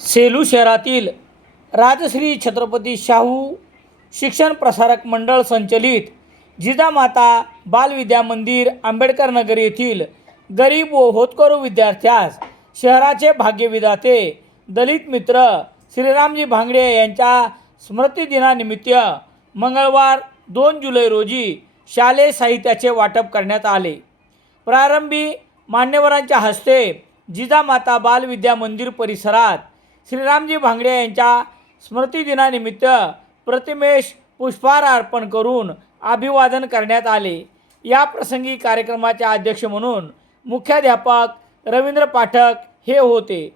सेलू शहरातील राजश्री छत्रपती शाहू शिक्षण प्रसारक मंडळ संचलित जिजामाता बालविद्या मंदिर आंबेडकर नगर येथील गरीब व होतकरू विद्यार्थ्यास शहराचे भाग्यविधाते दलित मित्र श्रीरामजी भांगडे यांच्या स्मृतिदिनानिमित्त मंगळवार दोन जुलै रोजी शालेय साहित्याचे वाटप करण्यात आले. प्रारंभी मान्यवरांच्या हस्ते जिजामाता बालविद्या मंदिर परिसरात श्रीरामजी भांगडे यांच्या स्मृतिदिनानिमित्त प्रतिमेश पुष्पहार अर्पण करून अभिवादन करण्यात आले. या प्रसंगी कार्यक्रमाचे अध्यक्ष म्हणून मुख्याध्यापक रवींद्र पाठक हे होते.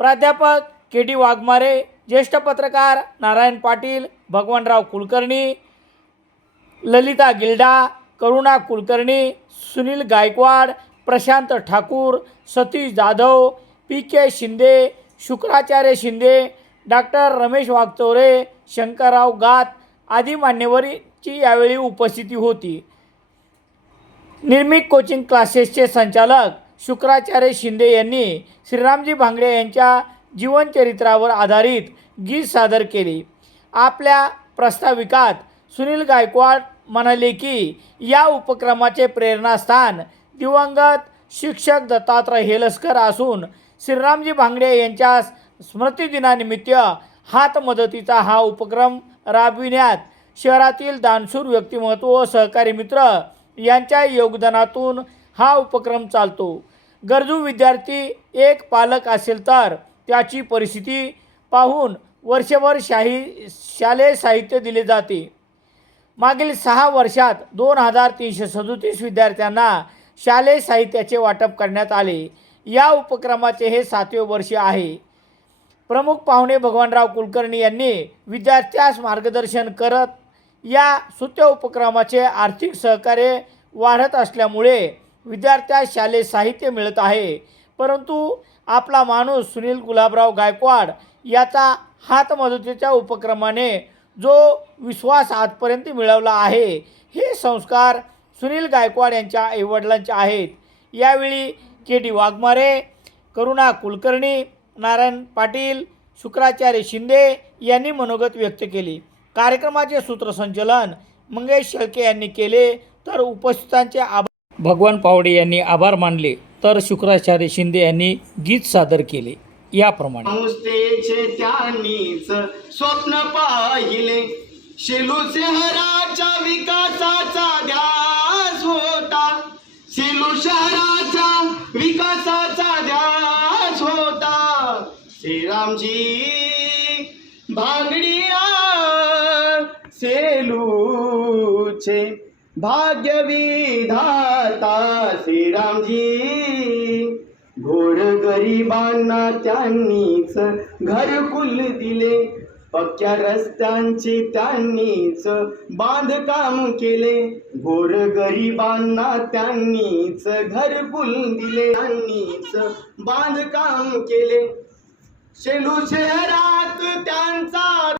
प्राध्यापक के डी वाघमारे ज्येष्ठ पत्रकार Narayan Patil Bhagwanrao Kulkarni Lalita Gilda Karuna Kulkarni Sunil Gaikwad Prashant Thakur Satish Jadhav P K Shinde Shukracharya Shinde doctor Ramesh Wagchaure Shankarrao Gat आदी मान्यवरीची यावेळी उपस्थिती होती. निर्मित कोचिंग क्लासेसचे संचालक शुक्राचार्य शिंदे यांनी श्रीरामजी भांगडे यांच्या जीवनचरित्रावर आधारित गीत सादर केले. आपल्या प्रस्ताविकात सुनील गायकवाड म्हणाले की या उपक्रमाचे प्रेरणास्थान दिवंगत शिक्षक दत्तात्रय हेलस्कर असून श्रीरामजी भांगडे यांच्या स्मृतिदिनानिमित्त हात मदतीचा हा उपक्रम राबविण्यात शहरातील दानशूर व्यक्तिमत्व व सहकारी मित्र यांच्या योगदानातून हा उपक्रम चालतो. गरजू विद्यार्थी एक पालक असेल तर त्याची परिस्थिती पाहून वर्षभर शाही शालेय साहित्य दिले जाते. मागील सहा वर्षात दोन हजार तीनशे सदोतीस विद्यार्थ्यांना शालेय साहित्याचे वाटप करण्यात आले. या उपक्रमाचे हे सातवे वर्ष आहे. प्रमुख पाहुणे भगवानराव कुलकर्णी यांनी विद्यार्थ्यास मार्गदर्शन करत या सुत्य उपक्रमाचे आर्थिक सहकार्य वाढत असल्यामुळे विद्यार्थ्यास शालेय साहित्य मिळत आहे. परंतु आपला माणूस सुनील गुलाबराव गायकवाड याचा हातमदतीच्या उपक्रमाने जो विश्वास आजपर्यंत मिळवला आहे हे संस्कार सुनील गायकवाड यांच्या आईवडिलांचे आहेत. यावेळी के डी वाघमारे करुणा कुलकर्णी नारायण पाटील शुक्राचार्य शिंदे यांनी मनोगत व्यक्त केले. कार्यक्रमाचे सूत्रसंचलन मंगेश शेळके यांनी केले तर उपस्थितांचे आभार भगवान पावडे यांनी आभार मानले तर शुक्राचार्य शिंदे यांनी गीत सादर केले. याप्रमाणे. स्वप्न पाहिले शेलू शहराच्या विकासाचा ध्यास होता. शेलू शहराच्या विकासाचा ध्यास होता. श्रीरामजी भांगडिया सेलूचे भाग्य विधाता श्रीरामजी. घोड गरिबांना त्यांनीच घरकुल दिले. पक्क्या रस्त्यांचे त्यांनीच बांधकाम केले. घोर गरिबांना त्यांनीच घर दिले त्यांनीच बांधकाम केले. शेलू शहरात त्यांचा